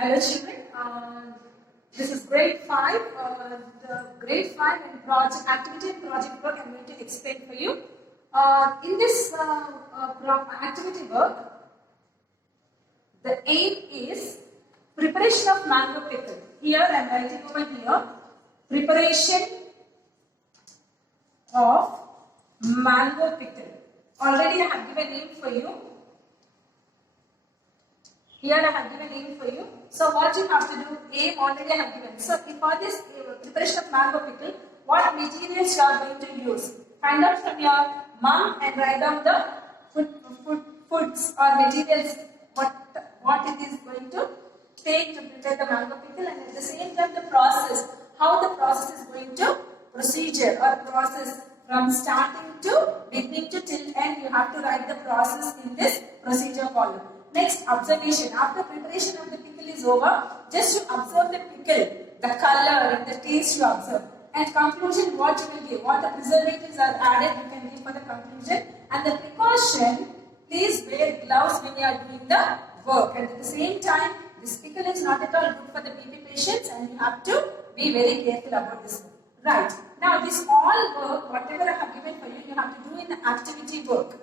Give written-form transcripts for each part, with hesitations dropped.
Hello children, this is grade 5, the grade 5 and project activity and project work I am going to explain for you. In this activity work, the aim is preparation of mango pickle. Here I am writing over here, preparation of mango pickle. Already I have given name for you. Here I have given name for you. So what you have to do, aim already I have given. So for this preparation of mango pickle, what materials you are going to use? Find out from your mom and write down the foods or materials, what it is going to take to prepare the mango pickle, and at the same time the process, how the process is going to procedure or process from starting to beginning to till end. You have to write the process in this procedure column. Next, observation. After preparation of the pickle is over, just you observe the pickle, the color and the taste you observe. And conclusion, what you will give, what the preservatives are added, you can give for the conclusion. And the precaution, please wear gloves when you are doing the work. And at the same time, this pickle is not at all good for the BP patients, and you have to be very careful about this one. Right. Now, this all work, whatever I have given for you, you have to do in the activity work.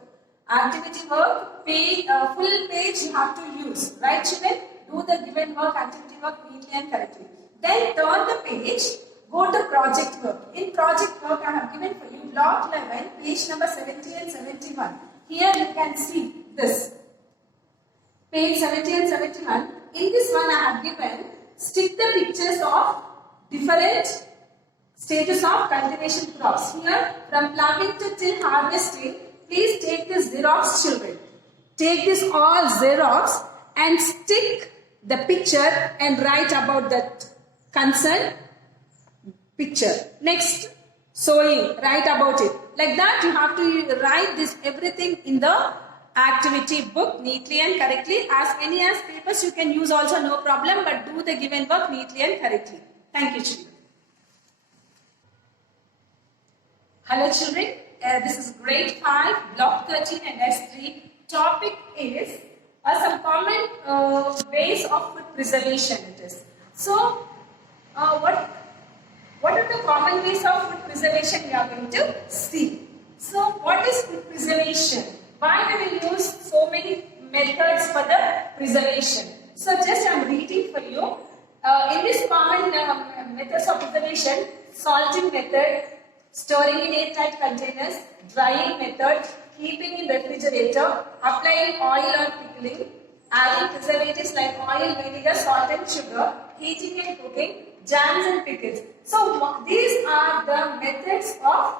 Activity work, full page you have to use. Right, children? Do the given work, activity work neatly and correctly. Then turn the page, go to project work. In project work, I have given for you block 11, page number 70 and 71. Here you can see this. Page 70 and 71. In this one I have given, stick the pictures of different stages of cultivation crops. Here, from planting to till harvesting, please take this Xerox, children. Take this all Xerox and stick the picture and write about that concerned picture. Next, sewing, write about it. Like that, you have to write this everything in the activity book neatly and correctly. As many as papers you can use also, no problem, but do the given work neatly and correctly. Thank you, children. Hello, children. This is grade 5, block 13 and S3. Topic is some common ways of food preservation it is. So, what are the common ways of food preservation we are going to see? So, what is food preservation? Why we will use so many methods for the preservation? So, just I am reading for you. In this common methods of preservation, salting method, storing in airtight containers, drying method, keeping in refrigerator, applying oil or pickling, adding preservatives like oil, vinegar, salt and sugar, heating and cooking, jams and pickles. So these are the methods of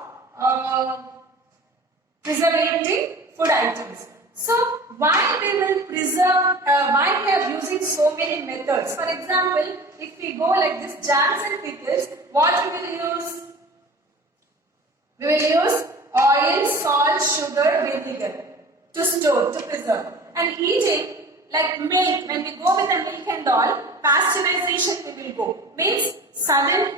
preserving food items. So why we will preserve, why we are using so many methods? For example, if we go like this, jams and pickles, what we will use? We will use oil, salt, sugar, vinegar to store, to preserve. And eating, like milk, when we go with the milk and all, pasteurization we will go. Means sudden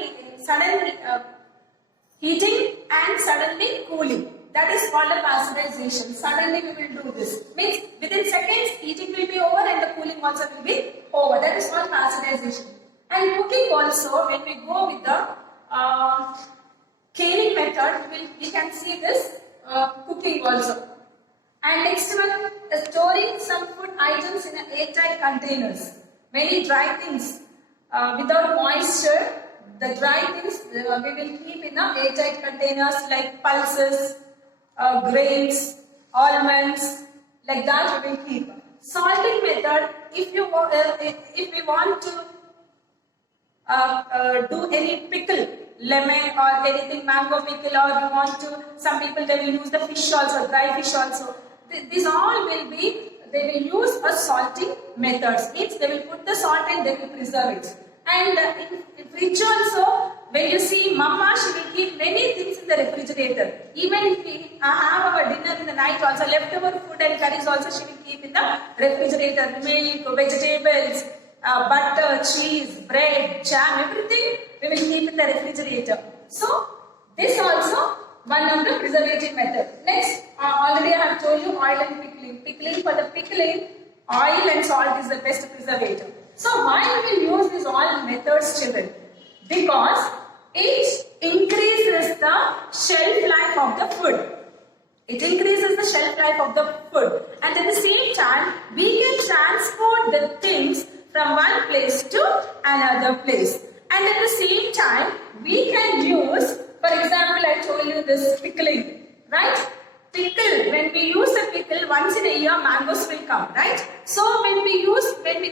heating and suddenly cooling. That is called a pasteurization. Suddenly we will do this. Means within seconds, heating will be over and the cooling also will be over. That is called pasteurization. And cooking also, when we go with the canning method, we can see this cooking also. And next one, storing some food items in airtight containers. Many dry things without moisture, the dry things we will keep in airtight containers like pulses, grains, almonds, like that we will keep. Salting method, if we want to do any pickle, lemon or anything, mango pickle, or you want to, some people they will use the fish also, dry fish also. These all will be, they will use a salting methods. Means they will put the salt and they will preserve it. And in fridge also, when you see mama, she will keep many things in the refrigerator. Even if we have our dinner in the night also, leftover food and curries also she will keep in the refrigerator. Milk, vegetables, butter, cheese, bread, jam, everything we will keep in the refrigerator. So, this also one of the preservative method. Next, already I have told you oil and pickling. Pickling, for the pickling, oil and salt is the best preservative. So why we will use these all methods, children? Because it increases the shelf life of the food. It increases the shelf life of the food, and at the same time we can transport the things from one place to another place. And at the same time we can use, for example, I told you this pickling, right? Pickle, when we use the pickle, once in a year mangoes will come, right? So when we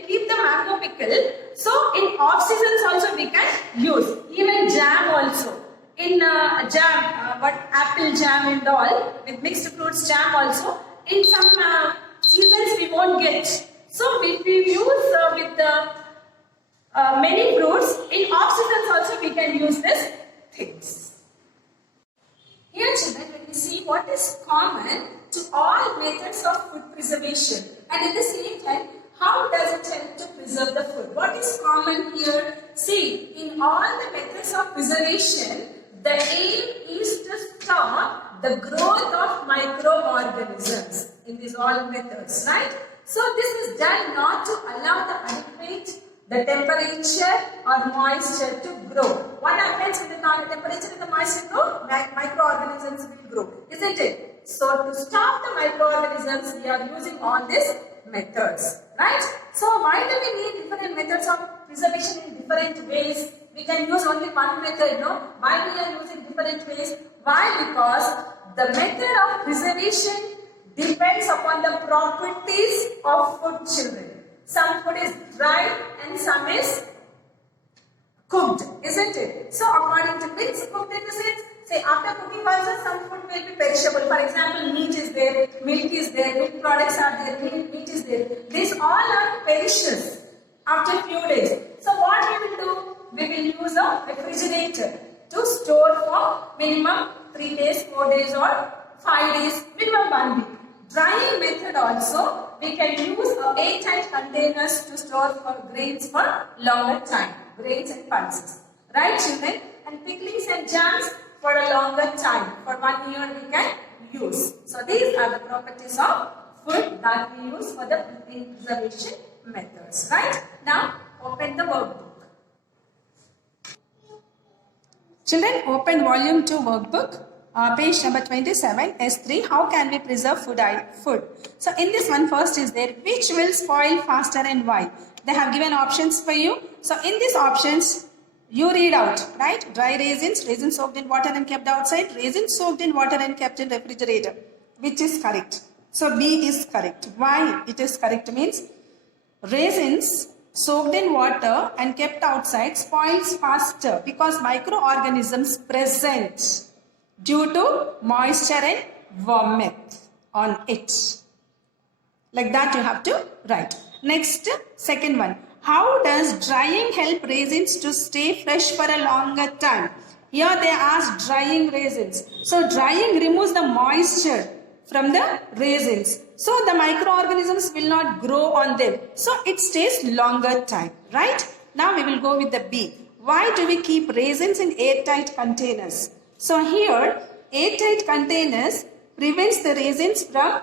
keep the mango pickle, so in off seasons also we can use, even jam also. In jam, apple jam and all, with mixed fruits jam also, in some seasons we won't get. So if we use with the many fruits, in off seasons also we can use these things. Here children, when we see what is common to all methods of food preservation, and at the same time, how does it help to preserve the food? What is common here? See, in all the methods of preservation, the aim is to stop the growth of microorganisms in these all methods, right? So this is done not to allow the temperature or moisture to grow. What happens when the temperature and the moisture grow? Microorganisms will grow, isn't it? So to stop the microorganisms, we are using all these methods, right? So why do we need different methods of preservation in different ways? We can use only one method, no? Why we are using different ways? Why? Because the method of preservation depends upon the properties of food, children. Some food is dry and some is cooked, isn't it? So according to which cooked in the sense, say after cooking also some food will be perishable. For example, meat is there, milk is there, milk products are there, meat is there. These all are perishes after a few days. So what we will do? We will use a refrigerator to store for minimum 3 days, 4 days or 5 days, minimum 1 week. Drying method also, we can use airtight containers to store for grains for longer time, grains and pulses. Right children? And picklings and jams for a longer time, for 1 year we can use. So these are the properties of food that we use for the preservation methods. Right? Now open the workbook. Children, open volume 2 workbook. Page number 27, S3, how can we preserve food? So in this one first is there, which will spoil faster and why? They have given options for you. So in these options, you read out, right? Dry raisins, raisins soaked in water and kept outside, raisins soaked in water and kept in refrigerator. Which is correct? So B is correct. Why it is correct means, raisins soaked in water and kept outside spoils faster because microorganisms present due to moisture and warmth on it. Like that you have to write. Next, second one. How does drying help raisins to stay fresh for a longer time? Here they ask drying raisins. So drying removes the moisture from the raisins. So the microorganisms will not grow on them. So it stays longer time. Right? Now we will go with the B. Why do we keep raisins in airtight containers? So here, airtight containers prevents the raisins from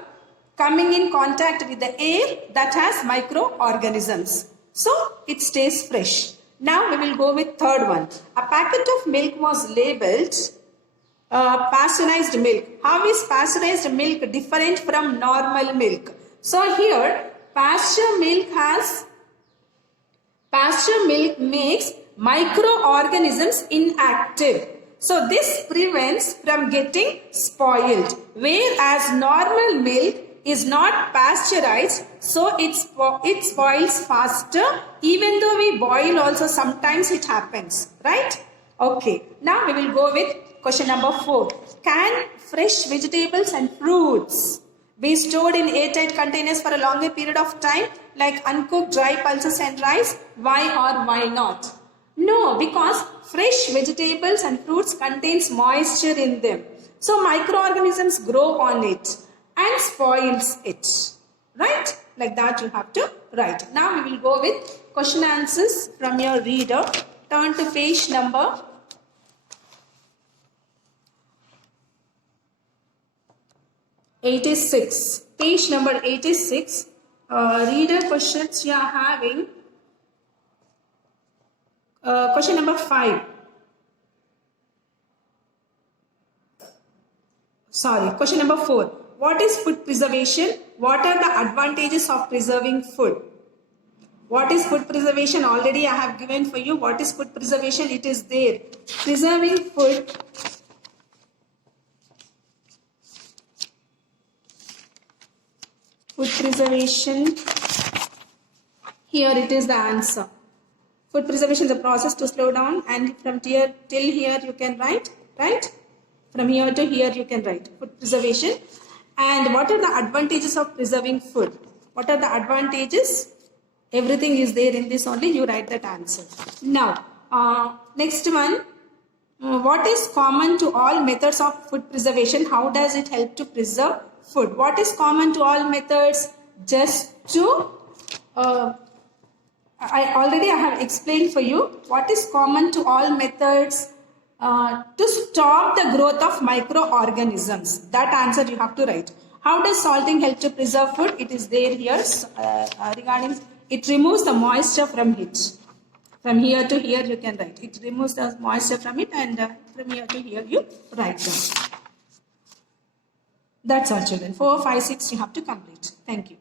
coming in contact with the air that has microorganisms. So it stays fresh. Now we will go with third one. A packet of milk was labeled pasteurized milk. How is pasteurized milk different from normal milk? So here, pasture milk makes microorganisms inactive. So this prevents from getting spoiled. Whereas normal milk is not pasteurized, so it spoils faster. Even though we boil also, sometimes it happens. Right? Okay. Now we will go with question number 4. Can fresh vegetables and fruits be stored in airtight containers for a longer period of time, like uncooked dry pulses and rice? Why or why not? No, because fresh vegetables and fruits contains moisture in them. So microorganisms grow on it and spoils it. Right? Like that you have to write. Now we will go with question answers from your reader. Turn to page number 86. Page number 86. Reader questions you are having. Question number 5. Question number 4. What is food preservation? What are the advantages of preserving food? What is food preservation? Already I have given for you. What is food preservation? It is there. Preserving food. Food preservation. Here it is the answer. Food preservation is a process to slow down, and from here till here you can write, right? From here to here you can write food preservation. And what are the advantages of preserving food? What are the advantages? Everything is there in this only. You write that answer. Now, next one. What is common to all methods of food preservation? How does it help to preserve food? What is common to all methods? Just to I have explained for you what is common to all methods to stop the growth of microorganisms. That answer you have to write. How does salting help to preserve food? It is there here regarding it removes the moisture from it. From here to here you can write. It removes the moisture from it, and from here to here you write down. That's all, children. 4, 5, 6 you have to complete. Thank you.